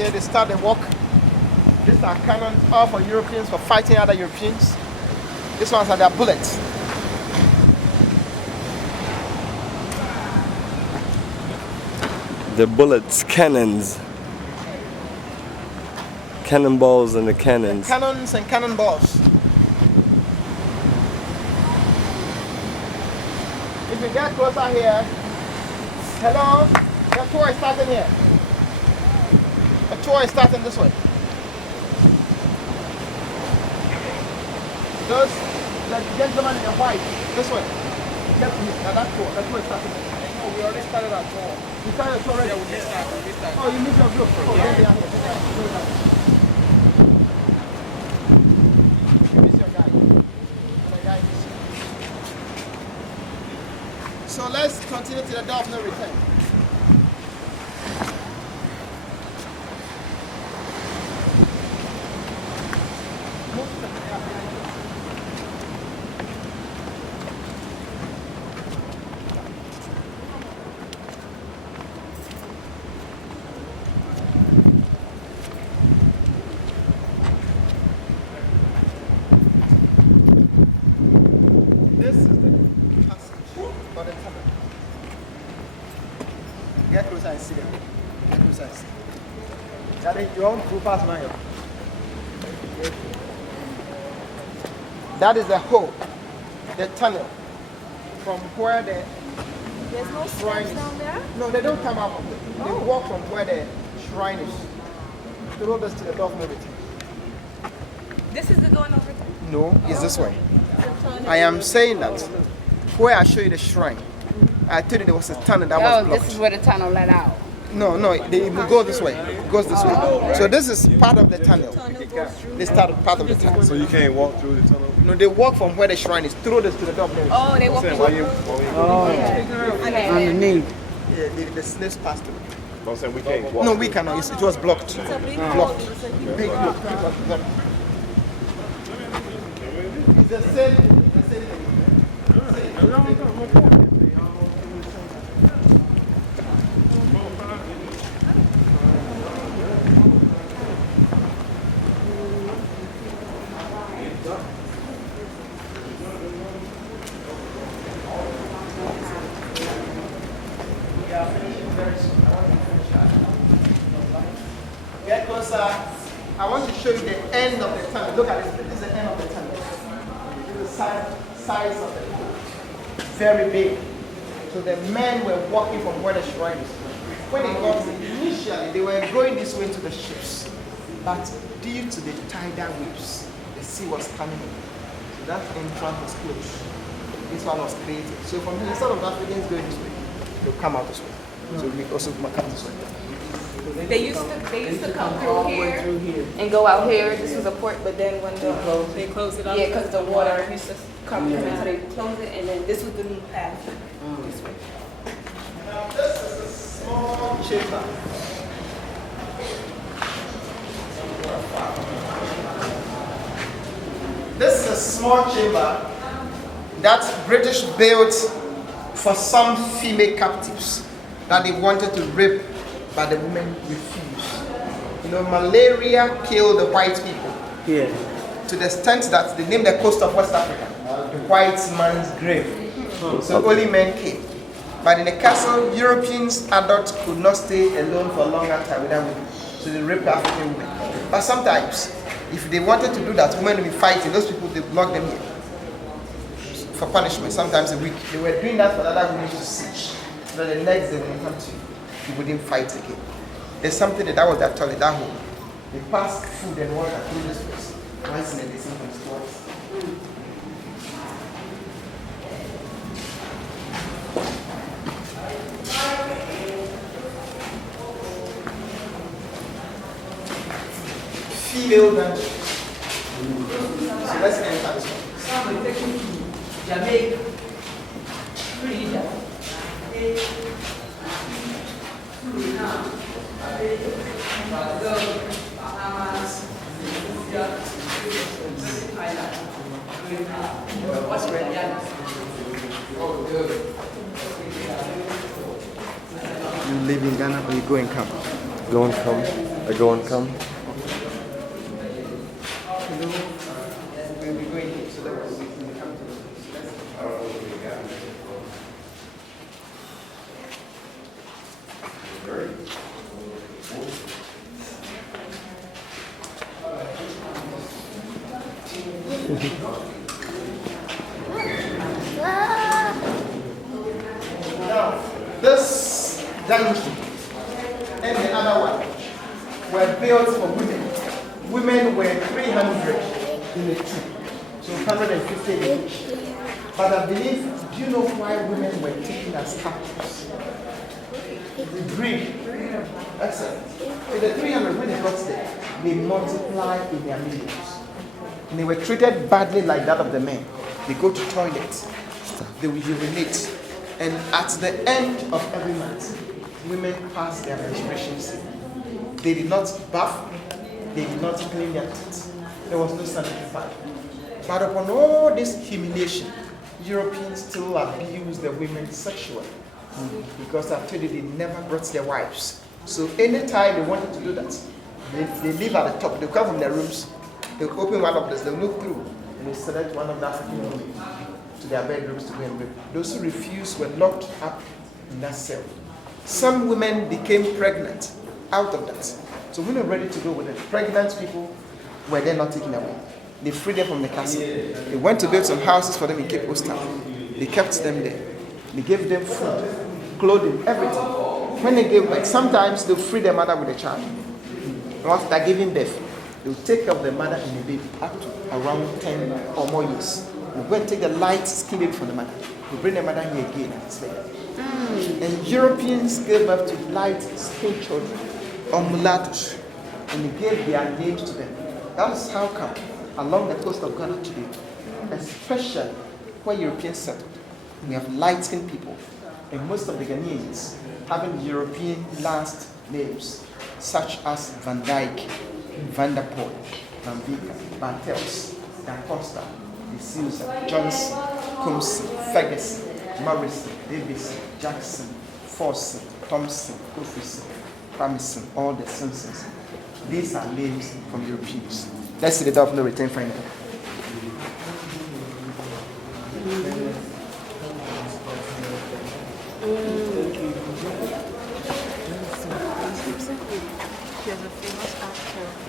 Here they start the walk. These are cannons, all for Europeans, for fighting other Europeans. These ones are their bullets. The bullets, cannons. Cannonballs and the cannons. Cannons and cannonballs. If you get closer here, hello, the tour is starting here. The tour is starting this way. Those, the gentleman in the white, this way. Now that tour is starting. Oh, we already started our tour. You started the tour already? Yeah, we started. Oh, you missed your group. Oh, yeah. They are here. You miss your guy. And the guy miss you. So let's continue to the door of no return. This is the passage for the tunnel. Get closer and see them. Get closer and see. That is your own true pass, man. That is the hole, the tunnel, from where the There's no shrine steps is. down there? No, they don't come out from there. They walk from where the shrine is. Through this to the door of no return. This is the door over there? No, it's this way. I am saying that where I show you the shrine, I told you there was a tunnel that was blocked. This is where the tunnel let out. No, it will go this way. It goes this way. So this is part of the tunnel. This part of the tunnel. So you can't walk through the tunnel? No, they walk from where the shrine is through this to the door of the return. Oh, they walk Why you underneath. Yeah, the slaves passed through. I'm saying we can't walk. No, we cannot. It was blocked. Blocked. Big block. It's the same thing. Get closer. I want to show you the end of the tunnel. Look at this. This is the end of the tunnel. This is the size of the tunnel. Very big. So the men were walking from where the shrine is. When they got initially, they were going this way to the ships. But due to the tidal waves, the sea was coming in. So that entrance was closed. This one was created. So from here, instead of Africans going this way, they'll come out this way. So we also come this way. They used to come through here and go out here. This was a port, but then when they closed it up, yeah, because the water used to come through, so they closed it, and then this was the new path. This way. Now this is a small chamber. This is a small chamber that British built for some female captives that they wanted to rape, but the women refused. You know, malaria killed the white people. Yeah. To the extent that they named the coast of West Africa the white man's grave. So only men came. But in the castle, Europeans, adults could not stay alone for a longer time without women. So they raped African women. But sometimes, if they wanted to do that, women would be fighting. Those people, they blocked them here for punishment, sometimes a week. They were doing that for the other women to siege. So the next day when they come to you, you wouldn't fight again. There's something that was that toilet, that hole. They passed food and water through this place. Once in a day, sometimes twice. Female dungeon. So let's enter this one. Jamaica. What's ready? You live in Ghana or you go and come? Go and come. go and come. We'll be going here so that we can come to this. Now, this dungeon and the other one were built for women. Women were 300 in a troop, so 150 in each. But I believe, do you know why women were taken as captives? The breed. Excellent. So the 300, when they got there, they multiplied in their millions. And they were treated badly like that of the men. They go to toilets, they will urinate. And at the end of every month, women pass their menstruation season. They did not bath, they did not clean their teeth. There was no sanitary pad. But upon all this humiliation, Europeans still abuse the women sexually. Because I've told you, they never brought their wives. So anytime they wanted to do that, they live at the top. They come from their rooms, they open one of this, they look through, and they select one of the African women to their bedrooms to go and rape. Those who refused were locked up in that cell. Some women became pregnant out of that. So when they were ready to go with them, pregnant people were then not taken away. They freed them from the castle. They went to build some houses for them in Cape Coast Town. They kept them there. They gave them food, clothing, everything. When they gave birth, sometimes they'll free their mother with a child. Once they're giving birth, they'll take care of the mother and the baby up to around 10 or more years. They'll go and take the light skin baby from the mother. They'll bring the mother here again and slay them. And Europeans gave birth to light skinned children, or mulattoes, and they gave their names to them. That is how come along the coast of Ghana today, especially where Europeans settled, we have light skinned people, and most of the Ghanaians having European last names, such as Van Dyke, Van der Poel, Van Beek, Bartels, Da Costa, De Souza, Johnson, Combs, Ferguson, Morrison, Davis, Jackson, Forson, Thompson, Kofi, Famison, all the Simpsons. These are names from Europeans. Let's see the door of no return for anything. She has a famous actor.